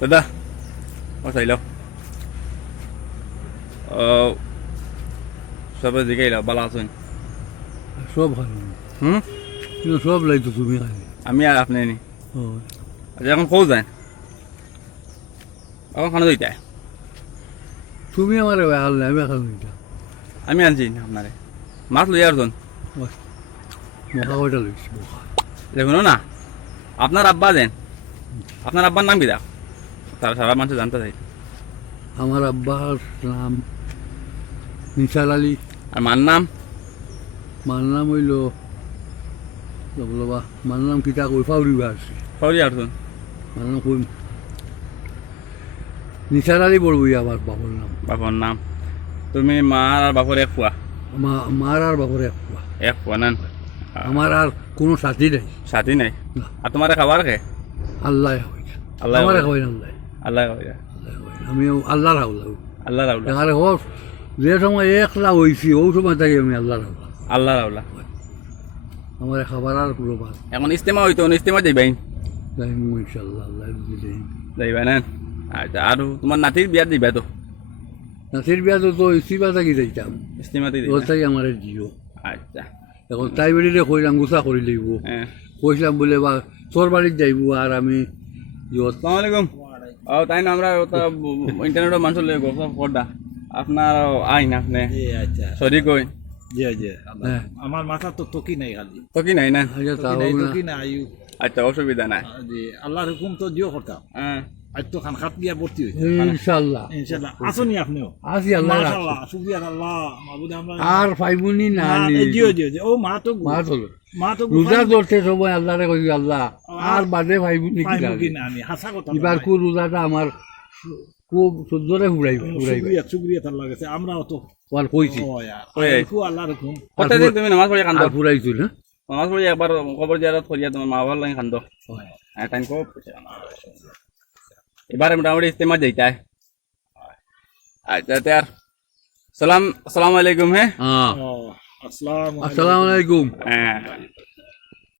দাদা ও চাইল সবাই দিকে এলাও বালা আছেন সব ভালো হুম কিন্তু সব লাগতো তুমি খালি আমি আর আপনি নি ও আচ্ছা এখন খোঁজ দেন এখন খানা দিতে তুমি আমার হাল নাই আমি এখন এটা আমি আনছি আপনারে মাছ লই আসুন মখা কয়টা লইছি মখা দেখুন না আপনার আব্বা দেন আপনার আব্বার নাম কি দা তারা সারা মানুষ জানতে চাই আমার আব্বার নাম নিসার আলী আর মার নাম মার নাম হইল বাবা মার নাম কিতা কই ফাউরিবা আছে সরি আসুন মার নাম কই নিসার আলী বড়বই আমার বাবার নাম বাপর নাম তুমি মার আর বাপর এক ফুয়া মার আর বাবার এক নেন আমার আর কোনো সাথী নেই সাথী নাই না। আর তোমার খাবার খে আল্লাহ হয় আল্লাহ আমার হয়। হয় না আল্লাহ আল্লাহ হইয়া আমিও আল্লাহর হাওলা আল্লাহ রাউলা এখানে হোক যে সময় একলা হয়েছি ওই সময় থাকি আমি আল্লাহর হাওলা আল্লাহ রাউলা আমার খাবার আর পুরো বাদ এখন ইস্তেমা হইতো ইস্তেমা যাইবাই যাই ইনশাল্লাহ আল্লাহ দিলে যাইবা না আচ্ছা আর তোমার নাতির বিয়া দিবা তো নাতির বিয়া তো ইস্তিবা থাকি যাইতাম ইস্তেমাতে ওর দিবা থাকি আমার জিও আচ্ছা এখন তাই বেরিয়ে কইলাম গুছা করে লইব হ্যাঁ কইলাম বলে বা তোর বাড়ির যাইব আর আমি ইয়ত আসসালামু আলাইকুম ও তাই না আমরা ইন্টারনেটের মানুষ লই গল্প করদা আপনার আইন আপনি আচ্ছা সরি কই জি জি হ্যাঁ আমার মাথা তো তকি নাই খালি তো কি নাই না আচ্ছা তকি তাও নাই না তকি নাই আয়ু আচ্ছা অসুবিধা নাই জি আল্লাহর হুকুম তো জিও করতাম হ্যাঁ আজ তো খান খাত গিয়া ভর্তি হইছে ইনশাল্লাহ ইনশাআল্লাহ আসুনি আপনিও আসি আল্লাহ রাখছে। মাশাআল্লাহ শুকরিয়া আল্লাহ মাবুদ আমরা আর ফাইবুনি না জিও জিও জি ও মা তো মা চলো মা তো রোজা ধরতে সময় আল্লাহরে কই আল্লাহ আর বাদে ফাইবুনি কি পাইবো লাগে কি না আমি হাসা কথা এবার কো রোজাটা আমার খুব সহ্যরে ঘুরাইবে শুকরিয়া শুকরিয়া তার লাগেছে আমরাও তো আর কইছি ও ইয়ার ওই। আল্লাহর হুকুম কতদিন তুমি নামাজ পড়ে কান্দো আর ঘুরাইছিল না নামাজ পড়ে একবার কবর জিয়ারত করিয়া তোমার মা বাবার লাগে কান্দো হ্যাঁ টাইম কো এবারে মোটামুটি ইস্তেমা যাইতায় আচ্ছা তার আসসালামু আলাইকুম হ্যাঁ হ্যাঁ ও আসসালামু আসসালামু আলাইকুম হ্যাঁ